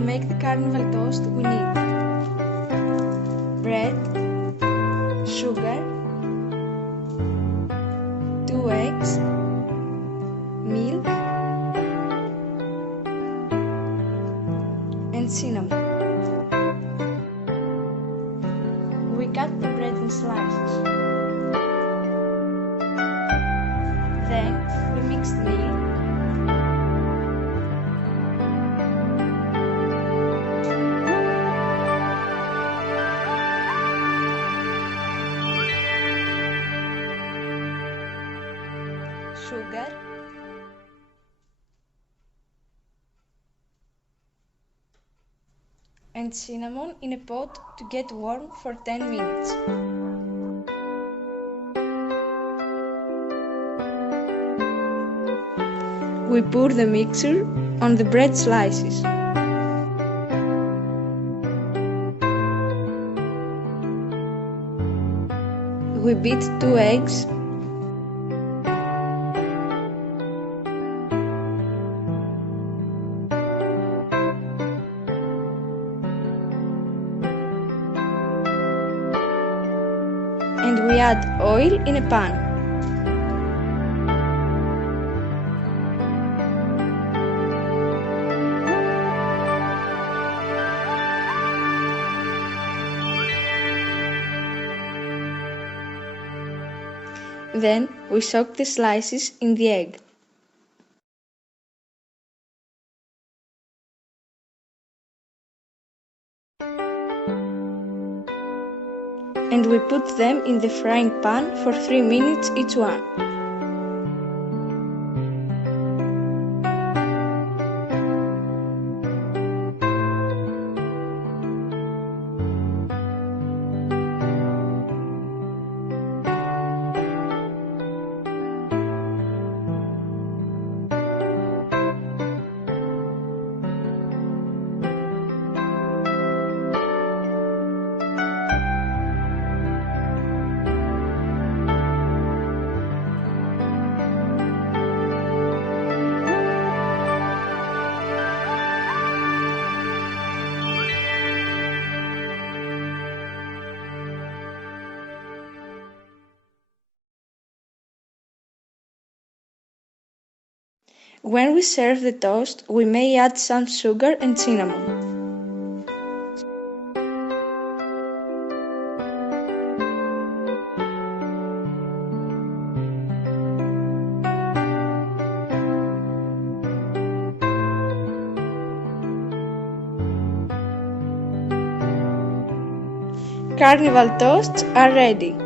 make the carnival toast, we need bread, sugar, 2 eggs, milk, and cinnamon. We cut the bread in slices. Then we mix the milk, sugar, and cinnamon in a pot to get warm for 10 minutes. We pour the mixture on the bread slices. We beat 2 eggs, and we add oil in a pan. Then we soak the slices in the egg. And we put them in the frying pan for 3 minutes each one. When we serve the toast, we may add some sugar and cinnamon. Carnival toasts are ready.